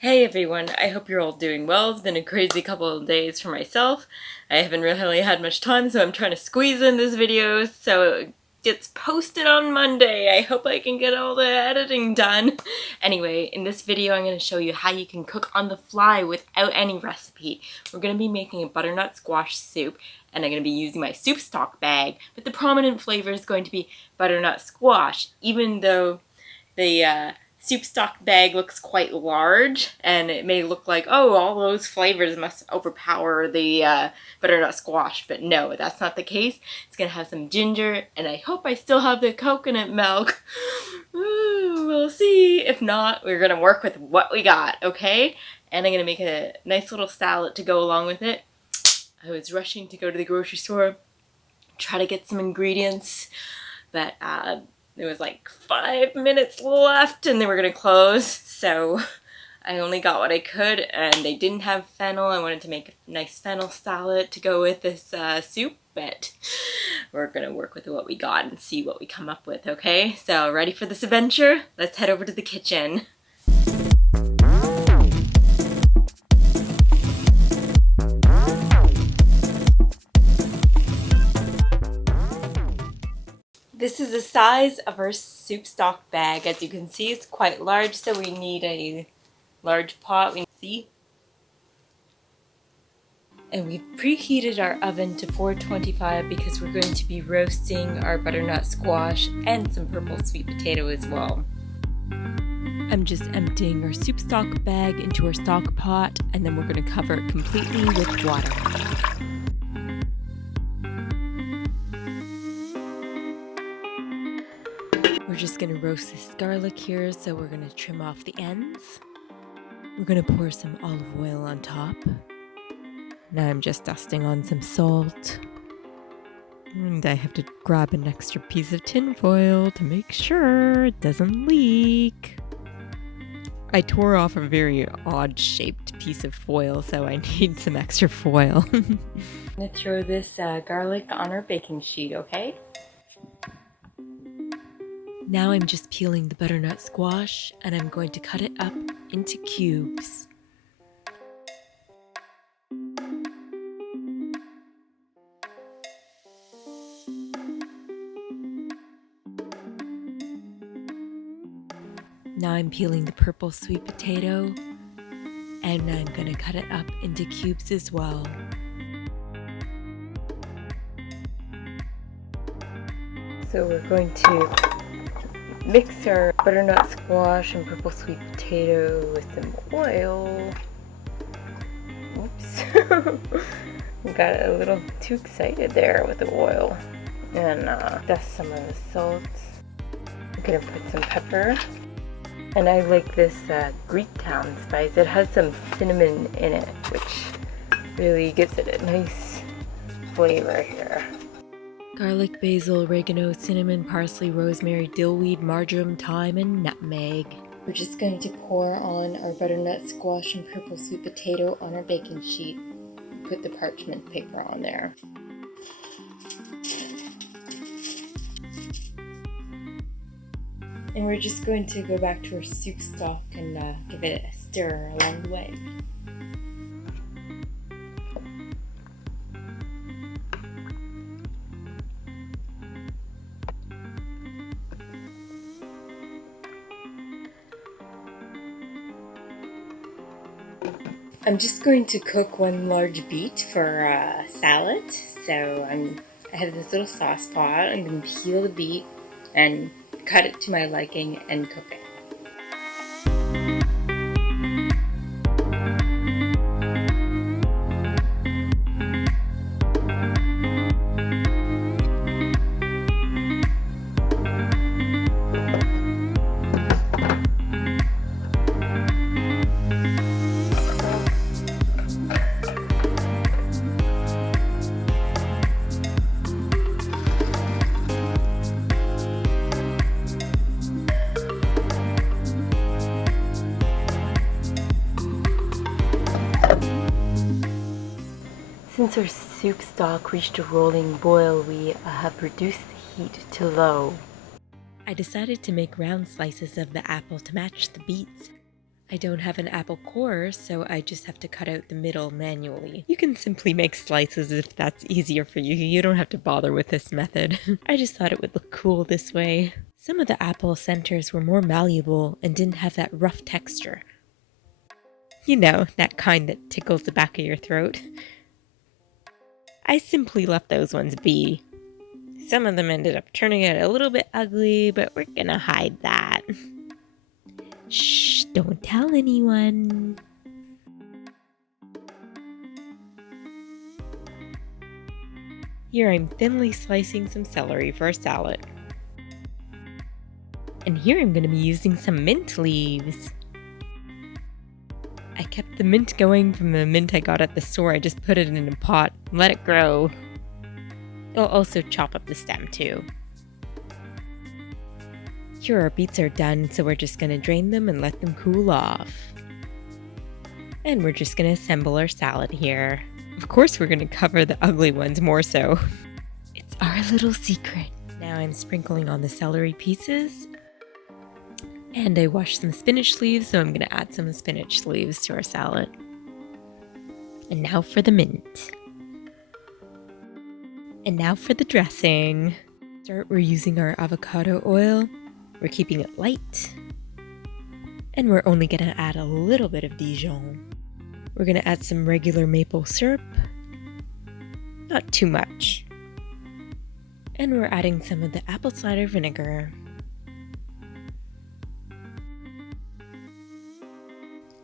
Hey everyone, I hope you're all doing well. It's been a crazy couple of days for myself. I haven't really had much time, so I'm trying to squeeze in this video so it gets posted on Monday. I hope I can get all the editing done. Anyway, in this video I'm going to show you how you can cook on the fly without any recipe. We're going to be making a butternut squash soup, and I'm going to be using my soup stock bag, but the prominent flavor is going to be butternut squash, even though the soup stock bag looks quite large, and it may look like, oh, all those flavors must overpower the butternut squash, but no, that's not the case. It's gonna have some ginger, and I hope I still have the coconut milk. Ooh, we'll see. If not, we're gonna work with what we got, okay? And I'm gonna make a nice little salad to go along with it. I was rushing to go to the grocery store, try to get some ingredients, but there was like 5 minutes left and they were gonna close, so I only got what I could, and they didn't have fennel. I wanted to make a nice fennel salad to go with this soup, but we're gonna work with what we got and see what we come up with, okay? So ready for this adventure? Let's head over to the kitchen. This is the size of our soup stock bag. As you can see, it's quite large, so we need a large pot. And we've preheated our oven to 425 because we're going to be roasting our butternut squash and some purple sweet potato as well. I'm just emptying our soup stock bag into our stock pot, and then we're going to cover it completely with water. We're just going to roast this garlic here, so we're going to trim off the ends. We're going to pour some olive oil on top. Now I'm just dusting on some salt. And I have to grab an extra piece of tin foil to make sure it doesn't leak. I tore off a very odd-shaped piece of foil, so I need some extra foil. I'm going to throw this garlic on our baking sheet, okay? Now I'm just peeling the butternut squash, and I'm going to cut it up into cubes. Now I'm peeling the purple sweet potato, and I'm going to cut it up into cubes as well. So we're going to mix our butternut squash and purple sweet potato with some oil. Oops. Got a little too excited there with the oil. And dust some of the salt. I'm gonna put some pepper. And I like this Greektown Spice. It has some cinnamon in it, which really gives it a nice flavor here. Garlic, basil, oregano, cinnamon, parsley, rosemary, dillweed, marjoram, thyme, and nutmeg. We're just going to pour on our butternut squash and purple sweet potato on our baking sheet. Put the parchment paper on there. And we're just going to go back to our soup stock and give it a stir along the way. I'm just going to cook one large beet for salad. So I have this little sauce pot. I'm going to peel the beet and cut it to my liking and cook it. Since our soup stock reached a rolling boil, we have reduced the heat to low. I decided to make round slices of the apple to match the beets. I don't have an apple core, so I just have to cut out the middle manually. You can simply make slices if that's easier for you. You don't have to bother with this method. I just thought it would look cool this way. Some of the apple centers were more malleable and didn't have that rough texture. You know, that kind that tickles the back of your throat. I simply left those ones be. Some of them ended up turning out a little bit ugly, but we're gonna hide that. Shh, don't tell anyone. Here I'm thinly slicing some celery for a salad. And here I'm going to be using some mint leaves. I kept the mint going from the mint I got at the store. I just put it in a pot and let it grow. I'll also chop up the stem too. Here our beets are done, so we're just going to drain them and let them cool off. And we're just going to assemble our salad here. Of course we're going to cover the ugly ones more so. It's our little secret. Now I'm sprinkling on the celery pieces. And I washed some spinach leaves, so I'm going to add some spinach leaves to our salad. And now for the mint. And now for the dressing. We're using our avocado oil. We're keeping it light. And we're only going to add a little bit of Dijon. We're going to add some regular maple syrup. Not too much. And we're adding some of the apple cider vinegar.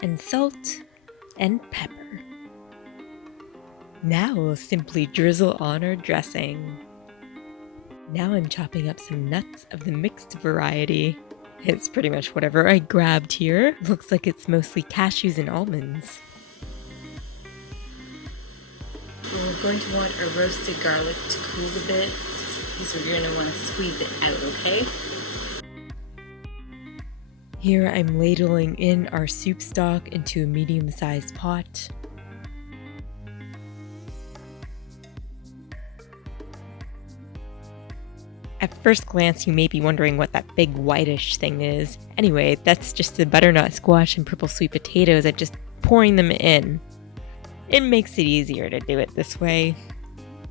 And salt and pepper. Now we'll simply drizzle on our dressing. Now I'm chopping up some nuts of the mixed variety. It's pretty much whatever I grabbed here. Looks like it's mostly cashews and almonds. We're going to want our roasted garlic to cool a bit, because we're going to want to squeeze it out, okay? Here I'm ladling in our soup stock into a medium-sized pot. At first glance, you may be wondering what that big whitish thing is. Anyway, that's just the butternut squash and purple sweet potatoes. I'm just pouring them in. It makes it easier to do it this way.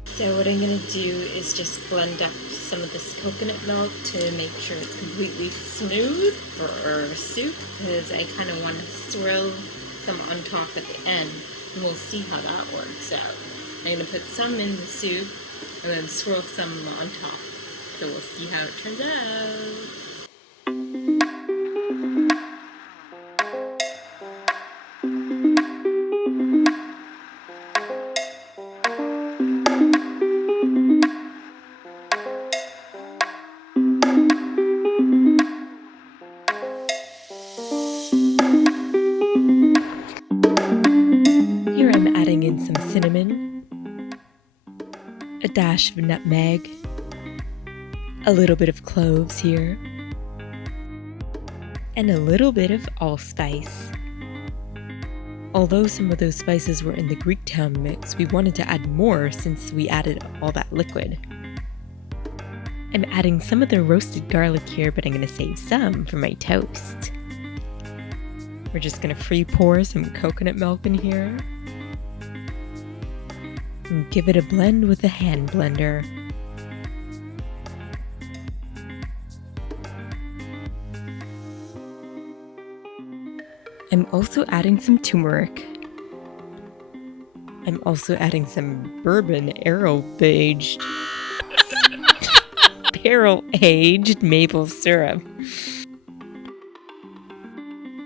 So what I'm going to do is just blend up some of this coconut milk to make sure it's completely smooth for our soup, because I kind of want to swirl some on top at the end, and we'll see how that works out. I'm going to put some in the soup and then swirl some on top. So we'll see how it turns out. Here I'm adding in some cinnamon, a dash of nutmeg, a little bit of cloves here, and a little bit of allspice. Although some of those spices were in the Greektown mix, we wanted to add more since we added all that liquid. I'm adding some of the roasted garlic here, but I'm going to save some for my toast. We're just going to free pour some coconut milk in here and give it a blend with a hand blender. I'm also adding some turmeric. I'm also adding some Bourbon barrel-aged maple syrup.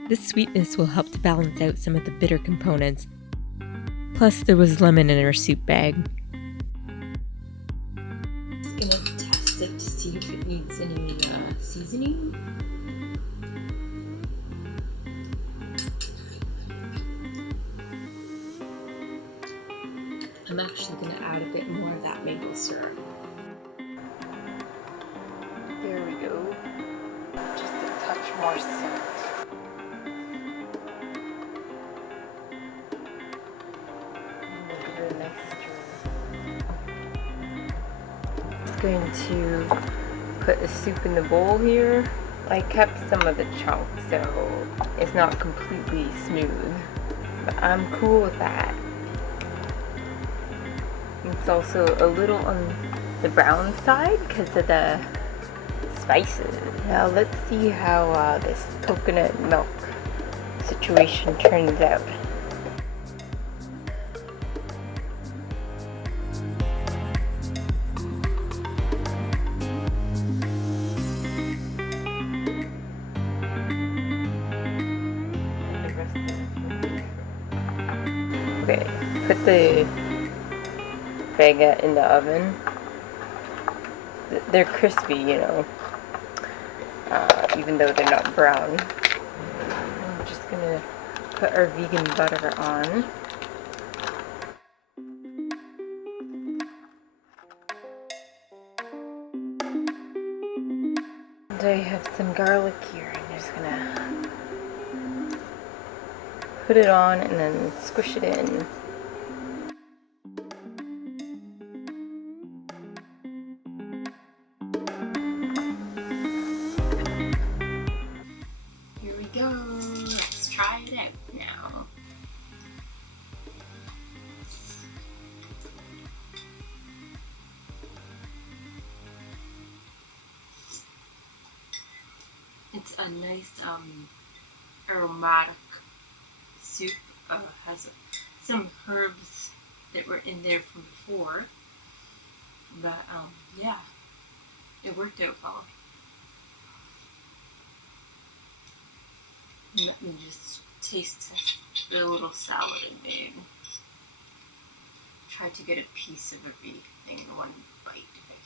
This sweetness will help to balance out some of the bitter components. Plus, there was lemon in our soup bag. Just gonna test it to see if it needs any seasoning. I'm actually going to add a bit more of that maple syrup. There we go. Just a touch more salt. Give it a nice stir. Just going to put the soup in the bowl here. I kept some of the chunks, so it's not completely smooth, but I'm cool with that. It's also a little on the brown side because of the spices. Now let's see how this coconut milk situation turns out. Okay, put the vega in the oven. They're crispy, you know, even though they're not brown. I'm just gonna put our vegan butter on. And I have some garlic here. I'm just gonna put it on and then squish it in. Here we go. Let's try it out now. It's a nice aromatic soup. Has some herbs that were in there from before, but yeah, it worked out well. Let me just taste the little salad I made. Try to get a piece of everything in one bite if I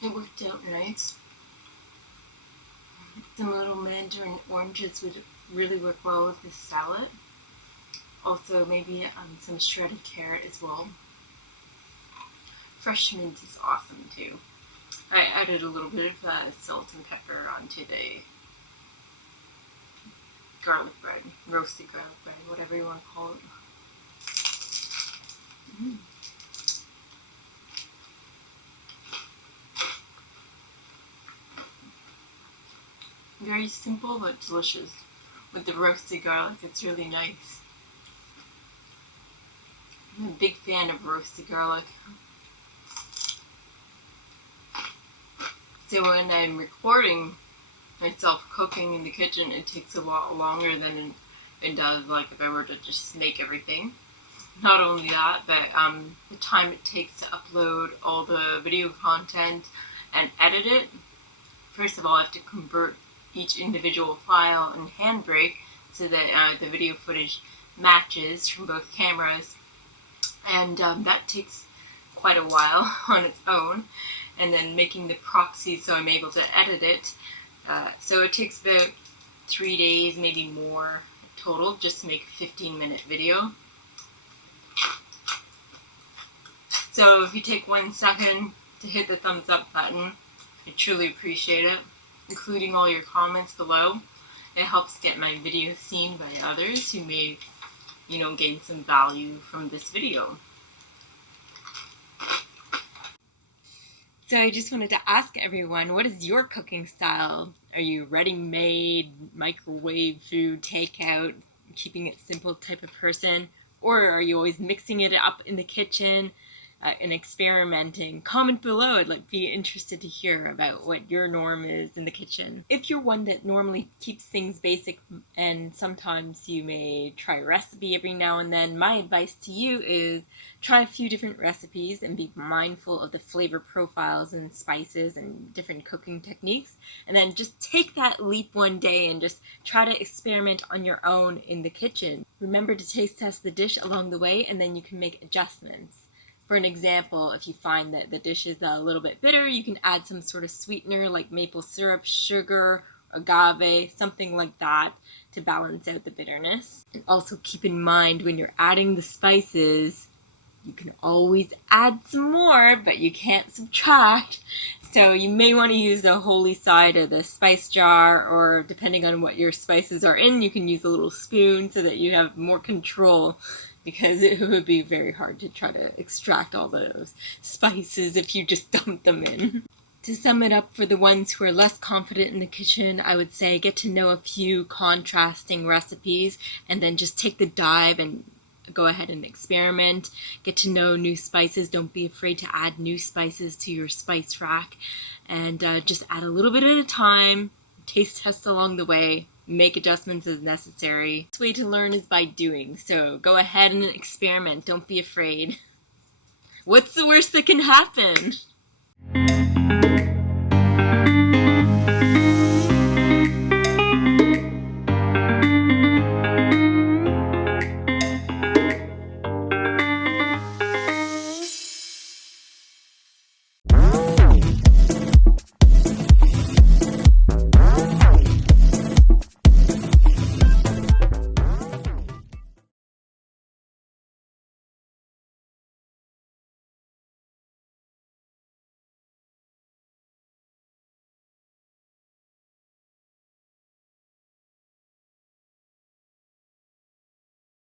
can. It worked out nice. Some little mandarin oranges would really work well with this salad. Also maybe some shredded carrot as well. Fresh mint is awesome too. I added a little bit of salt and pepper onto the garlic bread, roasted garlic bread, whatever you want to call it. Very simple but delicious. With the roasted garlic, it's really nice. I'm a big fan of roasted garlic. So when I'm recording myself cooking in the kitchen, it takes a lot longer than it does like if I were to just make everything. Not only that, but the time it takes to upload all the video content and edit it. First of all, I have to convert each individual file in Handbrake so that the video footage matches from both cameras, and that takes quite a while on its own. And then making the proxy so I'm able to edit it. So it takes about 3 days, maybe more total, just to make a 15-minute video. So if you take 1 second to hit the thumbs up button, I truly appreciate it, including all your comments below. It helps get my video seen by others who may, gain some value from this video. So I just wanted to ask everyone, what is your cooking style? Are you ready-made, microwave food, takeout, keeping it simple type of person? Or are you always mixing it up in the kitchen and experimenting? Comment below. I'd be interested to hear about what your norm is in the kitchen. If you're one that normally keeps things basic and sometimes you may try a recipe every now and then, my advice to you is try a few different recipes and be mindful of the flavor profiles and spices and different cooking techniques, and then just take that leap one day and just try to experiment on your own in the kitchen. Remember to taste test the dish along the way, and then you can make adjustments. For an example, if you find that the dish is a little bit bitter, you can add some sort of sweetener like maple syrup, sugar, agave, something like that to balance out the bitterness. And also keep in mind when you're adding the spices, you can always add some more, but you can't subtract. So you may want to use the holy side of the spice jar, or depending on what your spices are in, you can use a little spoon so that you have more control because it would be very hard to try to extract all those spices if you just dump them in. To sum it up, for the ones who are less confident in the kitchen, I would say get to know a few contrasting recipes and then just take the dive and go ahead and experiment. Get to know new spices. Don't be afraid to add new spices to your spice rack, and just add a little bit at a time. Taste test along the way. Make adjustments as necessary. The way to learn is by doing, so go ahead and experiment. Don't be afraid. What's the worst that can happen?